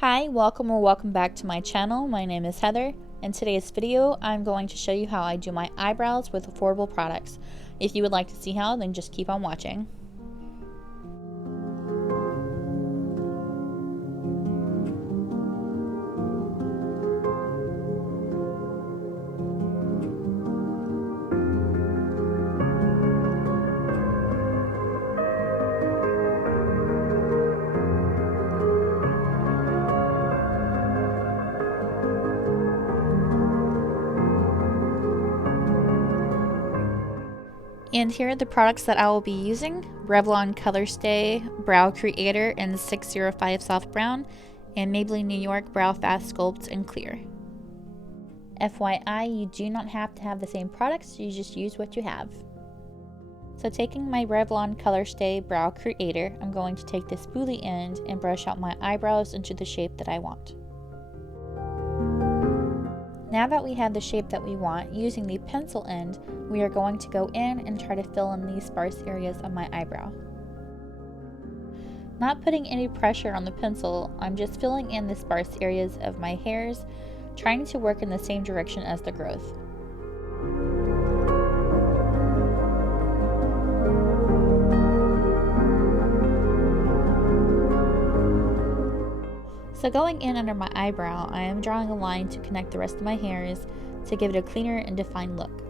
Hi, welcome back to my channel. My name is Heather. In today's video, I'm going to show you how I do my eyebrows with affordable products. If you would like to see how, then just keep on watching. And here are the products that I will be using: Revlon Colorstay Brow Creator in 605 Soft Brown, and Maybelline New York Brow Fast Sculpt in Clear. FYI, you do not have to have the same products, you just use what you have. So taking my Revlon Colorstay Brow Creator, I'm going to take this spoolie end and brush out my eyebrows into the shape that I want. Now that we have the shape that we want, using the pencil end, we are going to go in and try to fill in these sparse areas of my eyebrow. Not putting any pressure on the pencil, I'm just filling in the sparse areas of my hairs, trying to work in the same direction as the growth. So going in under my eyebrow, I am drawing a line to connect the rest of my hairs to give it a cleaner and defined look.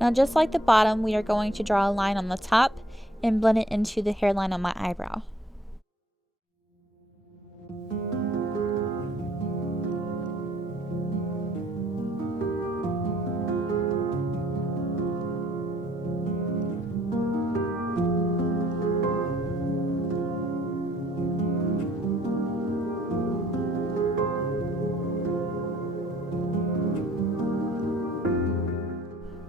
Now just like the bottom, we are going to draw a line on the top and blend it into the hairline on my eyebrow.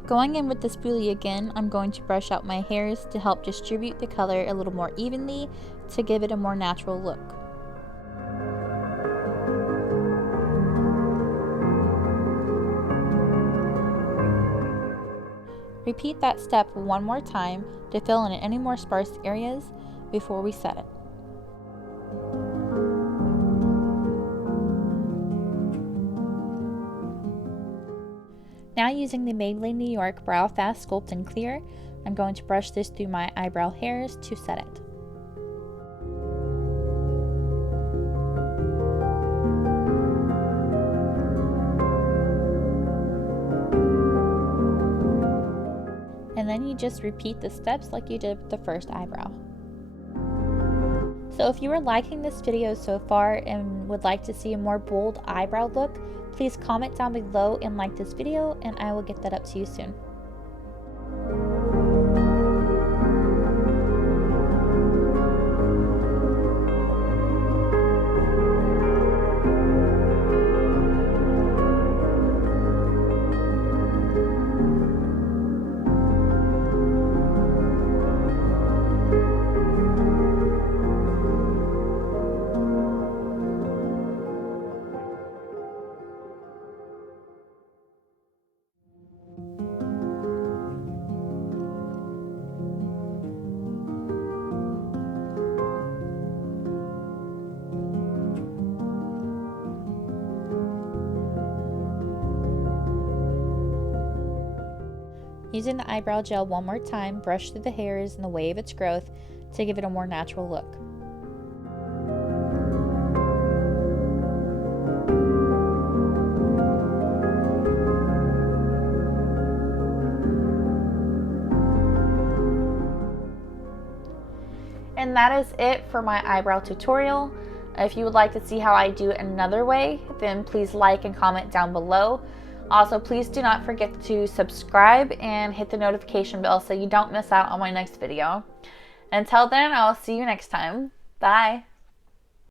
Going in with the spoolie again, I'm going to brush out my hairs to help distribute the color a little more evenly to give it a more natural look. Repeat that step one more time to fill in any more sparse areas before we set it. Now using the Maybelline New York Brow Fast Sculpt in Clear, I'm going to brush this through my eyebrow hairs to set it. And then you just repeat the steps like you did with the first eyebrow. So if you are liking this video so far and would like to see a more bold eyebrow look, please comment down below and like this video, and I will get that up to you soon. Using the eyebrow gel one more time, brush through the hairs in the way of its growth to give it a more natural look. And that is it for my eyebrow tutorial. If you would like to see how I do it another way, then please like and comment down below. Also, please do not forget to subscribe and hit the notification bell so you don't miss out on my next video. Until then, I'll see you next time. Bye!